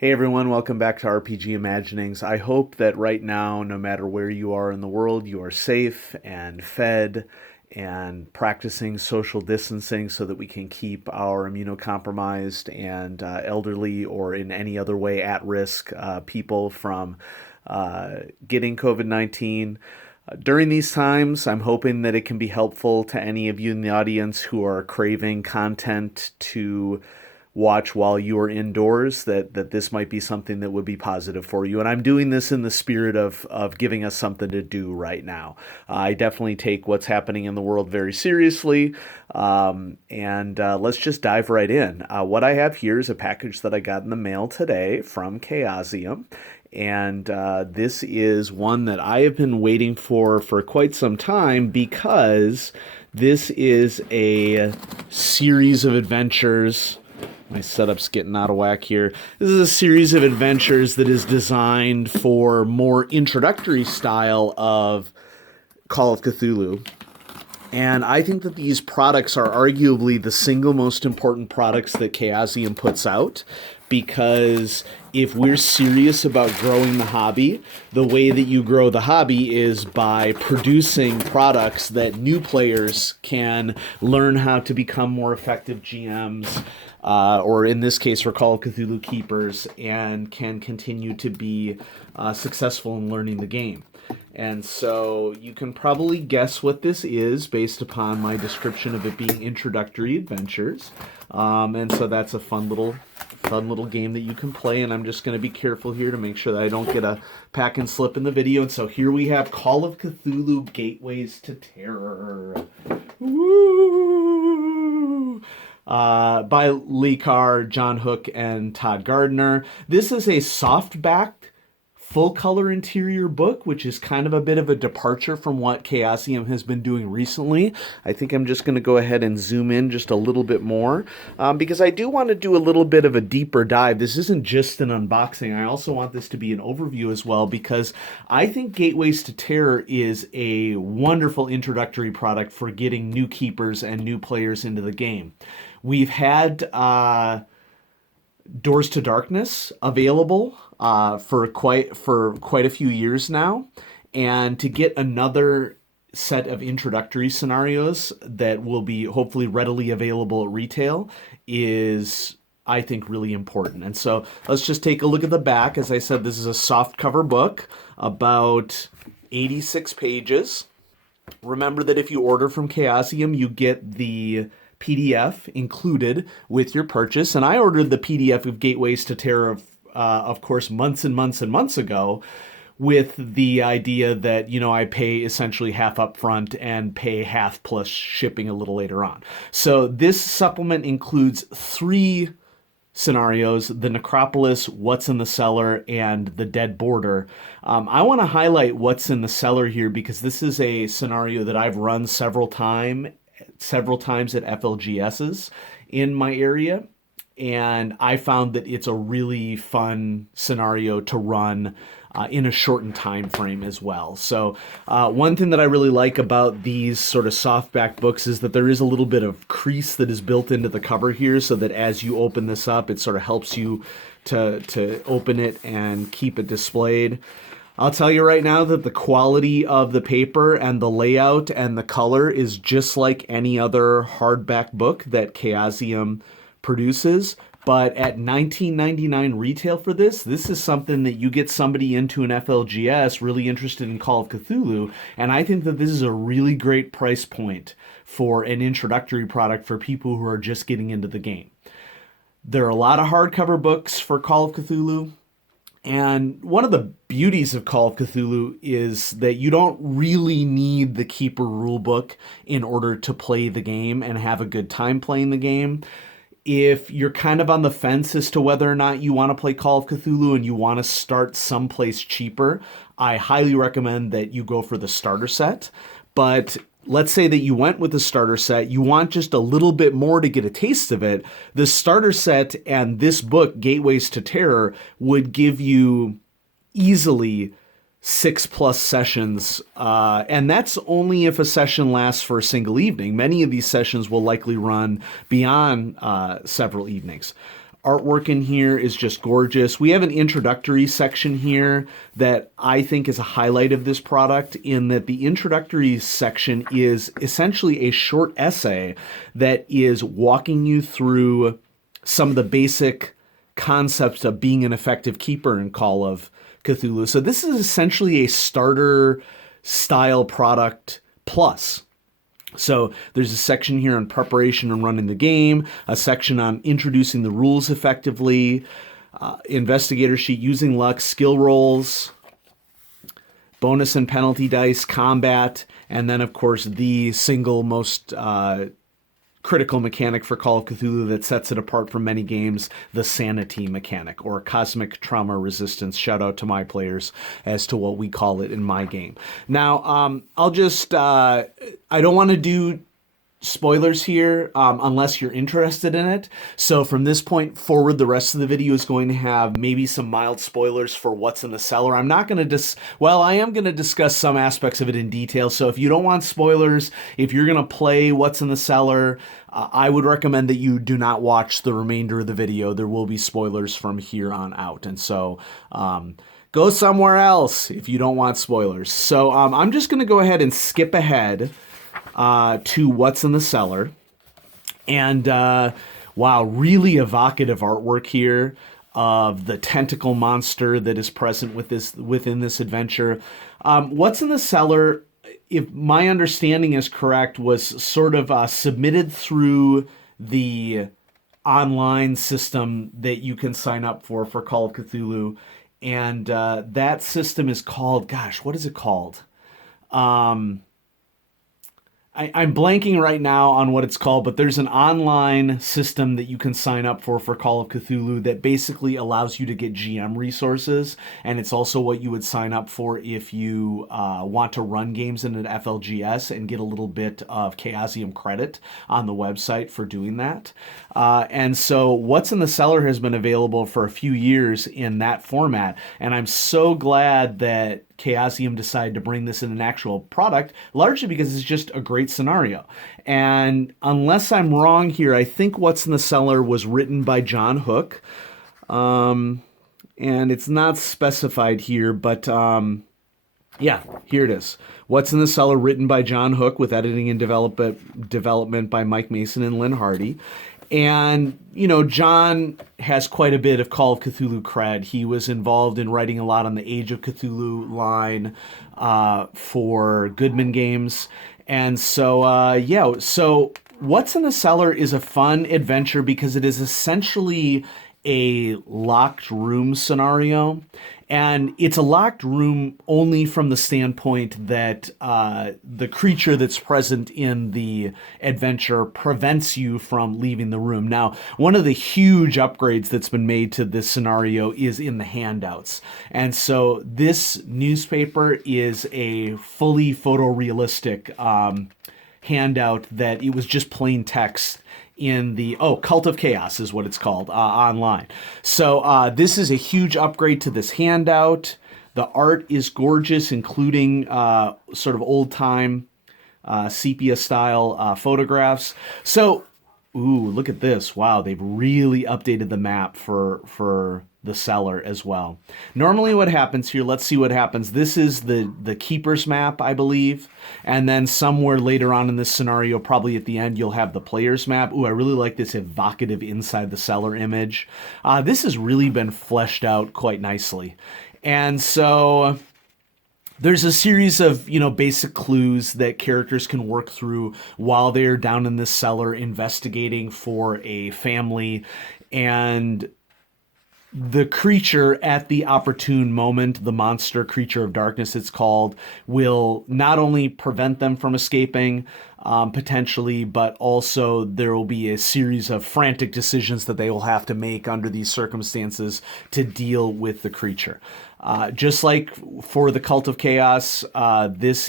Hey everyone, welcome back to RPG Imaginings. I hope that right now, no matter where you are in the world, you are safe and fed and practicing social distancing so that we can keep our immunocompromised and elderly or in any other way at risk people from getting COVID 19. During these times, I'm hoping that it can be helpful to any of you in the audience who are craving content to watch while you are indoors, that this might be something that would be positive for you. And I'm doing this in the spirit of giving us something to do right now. I definitely take what's happening in the world very seriously. And let's just dive right in. What I have here is a package that I got in the mail today from Chaosium. And this is one that I have been waiting for quite some time because this is a series of adventures. My setup's getting out of whack here. This is a series of adventures that is designed for more introductory style of Call of Cthulhu. And I think that these products are arguably the single most important products that Chaosium puts out, because if we're serious about growing the hobby, the way that you grow the hobby is by producing products that new players can learn how to become more effective GMs, or in this case, for Call of Cthulhu keepers, and can continue to be successful in learning the game. And so you can probably guess what this is based upon my description of it being introductory adventures. And so that's a fun little game that you can play. And I'm just going to be careful here to make sure that I don't get a pack and slip in the video. And so here we have Call of Cthulhu Gateways to Terror. Woo! By Lee Carr, John Hook, and Todd Gardner. This is a soft-backed, full-color interior book, which is kind of a bit of a departure from what Chaosium has been doing recently. I think I'm just going to go ahead and zoom in just a little bit more, because I do want to do a little bit of a deeper dive. This isn't just an unboxing. I also want this to be an overview as well, because I think Gateways to Terror is a wonderful introductory product for getting new keepers and new players into the game. We've had Doors to Darkness available for quite a few years now, and to get another set of introductory scenarios that will be hopefully readily available at retail is, I think, really important. And so let's just take a look at the back. As I said, this is a soft cover book, about 86 pages. Remember that if you order from Chaosium, you get the PDF included with your purchase. And I ordered the PDF of Gateways to Terror, of course, months and months and months ago, with the idea that, I pay essentially half up front and pay half plus shipping a little later on. So this supplement includes 3 scenarios: the Necropolis, What's in the Cellar, and the Dead Border. I want to highlight What's in the Cellar here because this is a scenario that I've run several times at FLGS's in my area, and I found that it's a really fun scenario to run in a shortened time frame as well. So one thing that I really like about these sort of softback books is that there is a little bit of crease that is built into the cover here, so that as you open this up, it sort of helps you to open it and keep it displayed. I'll tell you right now that the quality of the paper and the layout and the color is just like any other hardback book that Chaosium produces. But at $19.99 retail for this is something that you get somebody into an FLGS really interested in Call of Cthulhu. And I think that this is a really great price point for an introductory product for people who are just getting into the game. There are a lot of hardcover books for Call of Cthulhu. And one of the beauties of Call of Cthulhu is that you don't really need the Keeper rulebook in order to play the game and have a good time playing the game. If you're kind of on the fence as to whether or not you want to play Call of Cthulhu and you want to start someplace cheaper, I highly recommend that you go for the starter set. But let's say that you went with the starter set, you want just a little bit more to get a taste of it. The starter set and this book, Gateways to Terror, would give you easily 6+ sessions, and that's only if a session lasts for a single evening. Many of these sessions will likely run beyond several evenings. artwork in here is just gorgeous. We have an introductory section here that I think is a highlight of this product, in that the introductory section is essentially a short essay that is walking you through some of the basic concepts of being an effective keeper in Call of Cthulhu. So this is essentially a starter style product plus. So there's a section here on preparation and running the game, a section on introducing the rules effectively, investigator sheet, using luck, skill rolls, bonus and penalty dice, combat, and then of course the single most critical mechanic for Call of Cthulhu that sets it apart from many games, the sanity mechanic, or cosmic trauma resistance. Shout out to my players as to what we call it in my game. Now, I'll just, I don't want to do spoilers here unless you're interested in it. So from this point forward, the rest of the video is going to have maybe some mild spoilers for what's in the cellar. I'm not going to I am going to discuss some aspects of it in detail. So if you don't want spoilers, if you're going to play what's in the cellar, I would recommend that you do not watch the remainder of the video. There will be spoilers from here on out. And so go somewhere else if you don't want spoilers. So I'm just going to go ahead and skip ahead to what's in the cellar. And wow, really evocative artwork here of the tentacle monster that is present within this adventure. What's in the cellar, if my understanding is correct, was sort of submitted through the online system that you can sign up for Call of Cthulhu. And that system is called, gosh, what is it called? I'm blanking right now on what it's called, but there's an online system that you can sign up for Call of Cthulhu that basically allows you to get GM resources, and it's also what you would sign up for if you want to run games in an FLGS and get a little bit of Chaosium credit on the website for doing that. And so What's in the Cellar has been available for a few years in that format, and I'm so glad that Chaosium decided to bring this in an actual product, largely because it's just a great scenario. And unless I'm wrong here, I think What's in the Cellar was written by John Hook. And it's not specified here, but yeah, here it is. What's in the Cellar, written by John Hook, with editing and development by Mike Mason and Lynn Hardy. And, you know, John has quite a bit of Call of Cthulhu cred. He was involved in writing a lot on the Age of Cthulhu line for Goodman Games. And so, yeah, so What's in the Cellar is a fun adventure because it is essentially a locked room scenario. And it's a locked room only from the standpoint that the creature that's present in the adventure prevents you from leaving the room. Now, one of the huge upgrades that's been made to this scenario is in the handouts. And so this newspaper is a fully photorealistic handout that it was just plain text in the, Cult of Chaos is what it's called, online. So this is a huge upgrade to this handout. The art is gorgeous, including sort of old-time sepia-style photographs. So, ooh, look at this. Wow, they've really updated the map for the cellar as well. Normally what happens here, let's see what happens. This is the keeper's map, I believe. And then somewhere later on in this scenario, probably at the end, you'll have the player's map. Ooh, I really like this evocative inside the cellar image. This has really been fleshed out quite nicely. And so there's a series of, you know, basic clues that characters can work through while they're down in this cellar investigating for a family. And the creature at the opportune moment, the monster, creature of darkness it's called, will not only prevent them from escaping potentially, but also there will be a series of frantic decisions that they will have to make under these circumstances to deal with the creature. Just like for the Cult of Chaos, this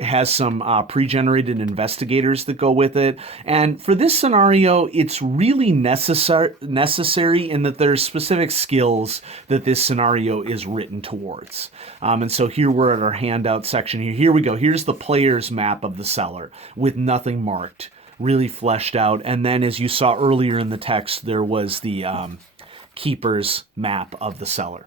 has some pre-generated investigators that go with it. And for this scenario, it's really necessary in that there's specific skills that this scenario is written towards. And so here we're at our handout section here. Here we go. Here's the player's map of the cellar with nothing marked. really fleshed out. And then, as you saw earlier in the text, there was the keeper's map of the cellar.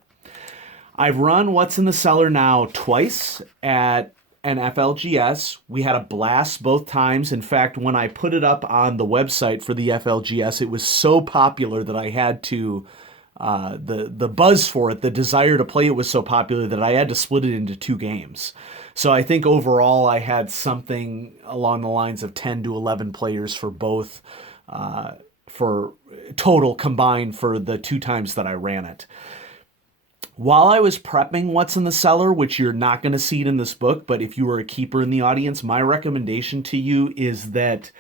I've run What's in the Cellar now twice at an FLGS. We had a blast both times. In fact, when I put it up on the website for the FLGS, it was so popular that I had to, the buzz for it, the desire to play it was so popular that I had to split it into 2 games. So I think overall I had something along the lines of 10 to 11 players for both, for total combined for the 2 times that I ran it. While I was prepping What's in the Cellar, which you're not going to see it in this book, but if you were a keeper in the audience, my recommendation to you is that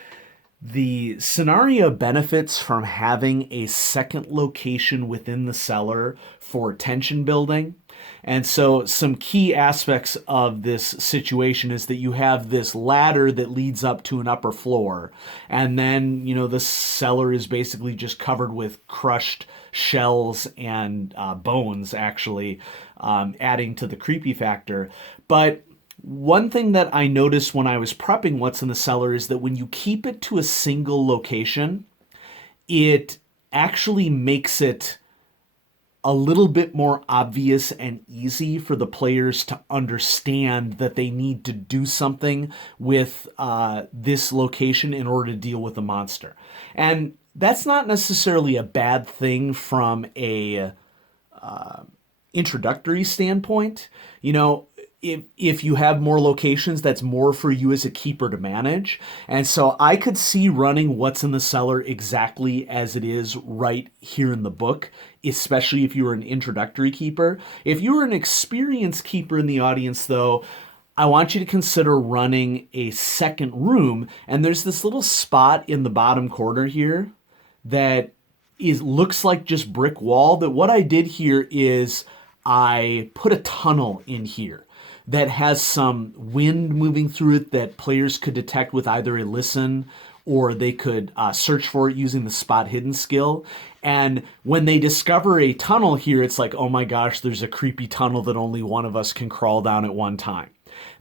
the scenario benefits from having a second location within the cellar for tension building. And so some key aspects of this situation is that you have this ladder that leads up to an upper floor. And then, the cellar is basically just covered with crushed shells and bones, actually, adding to the creepy factor. But one thing that I noticed when I was prepping What's in the Cellar is that when you keep it to a single location, it actually makes it a little bit more obvious and easy for the players to understand that they need to do something with this location in order to deal with the monster. And that's not necessarily a bad thing from a introductory standpoint. If you have more locations, that's more for you as a keeper to manage. And so I could see running What's in the Cellar exactly as it is right here in the book, especially if you were an introductory keeper. If you were an experienced keeper in the audience, though, I want you to consider running a second room. And there's this little spot in the bottom corner here that looks like just brick wall. That what I did here is I put a tunnel in here that has some wind moving through it that players could detect with either a listen or they could search for it using the spot hidden skill. And when they discover a tunnel here, it's like, oh my gosh, there's a creepy tunnel that only one of us can crawl down at one time.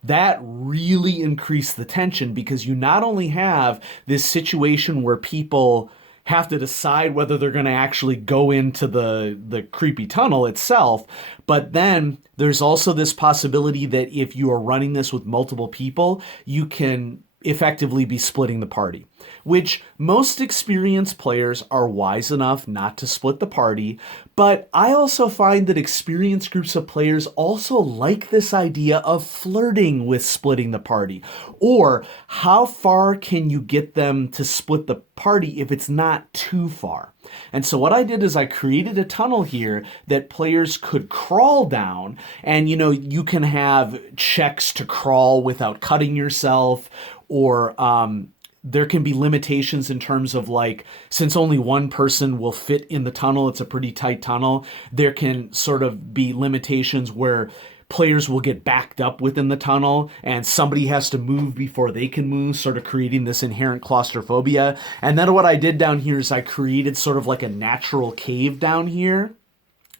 That really increased the tension because you not only have this situation where people have to decide whether they're going to actually go into the creepy tunnel itself, but then there's also this possibility that if you are running this with multiple people, you can effectively be splitting the party, which most experienced players are wise enough not to split the party. But I also find that experienced groups of players also like this idea of flirting with splitting the party, or how far can you get them to split the party if it's not too far. And so what I did is I created a tunnel here that players could crawl down, and you can have checks to crawl without cutting yourself, or there can be limitations in terms of, like, since only one person will fit in the tunnel, it's a pretty tight tunnel, there can sort of be limitations where players will get backed up within the tunnel and somebody has to move before they can move, sort of creating this inherent claustrophobia. And then what I did down here is I created sort of like a natural cave down here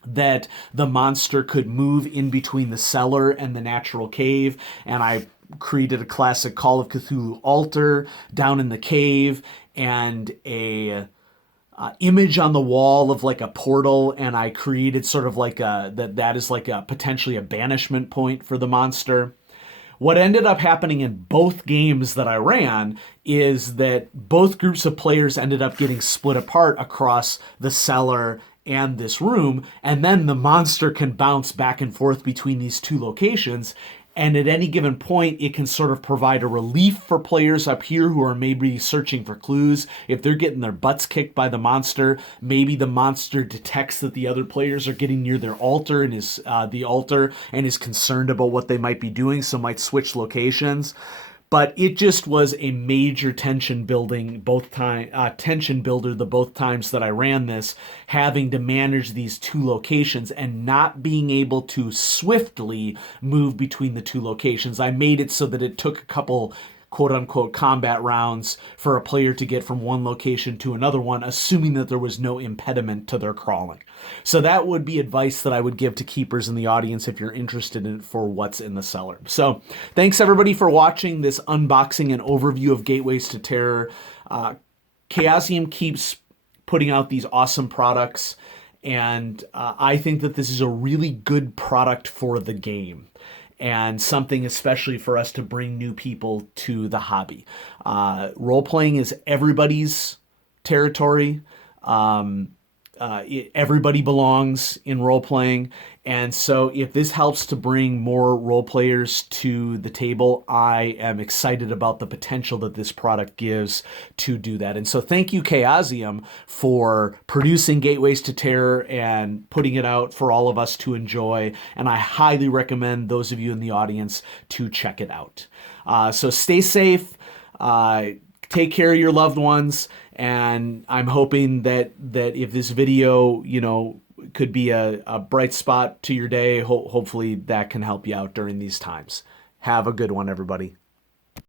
that the monster could move in between the cellar and the natural cave. And I created a classic Call of Cthulhu altar down in the cave and a image on the wall of like a portal, and I created sort of like that is like a potentially a banishment point for the monster. What ended up happening in both games that I ran is that both groups of players ended up getting split apart across the cellar and this room, and then the monster can bounce back and forth between these two locations. And at any given point, it can sort of provide a relief for players up here who are maybe searching for clues. If they're getting their butts kicked by the monster, maybe the monster detects that the other players are getting near their altar and is concerned about what they might be doing, so might switch locations. But it just was a major tension builder the both times that I ran this, having to manage these two locations and not being able to swiftly move between the two locations. I made it so that it took a couple quote-unquote combat rounds for a player to get from one location to another one, assuming that there was no impediment to their crawling. So that would be advice that I would give to keepers in the audience if you're interested in for What's in the Cellar. So thanks everybody for watching this unboxing and overview of Gateways to Terror. Chaosium keeps putting out these awesome products, and I think that this is a really good product for the game, and something especially for us to bring new people to the hobby. Role playing is everybody's territory. Everybody belongs in role playing. And so, if this helps to bring more role players to the table, I am excited about the potential that this product gives to do that. And so, thank you, Chaosium, for producing Gateways to Terror and putting it out for all of us to enjoy. And I highly recommend those of you in the audience to check it out. So, stay safe. Take care of your loved ones, and I'm hoping that if this video, could be a bright spot to your day, hopefully that can help you out during these times. Have a good one, everybody.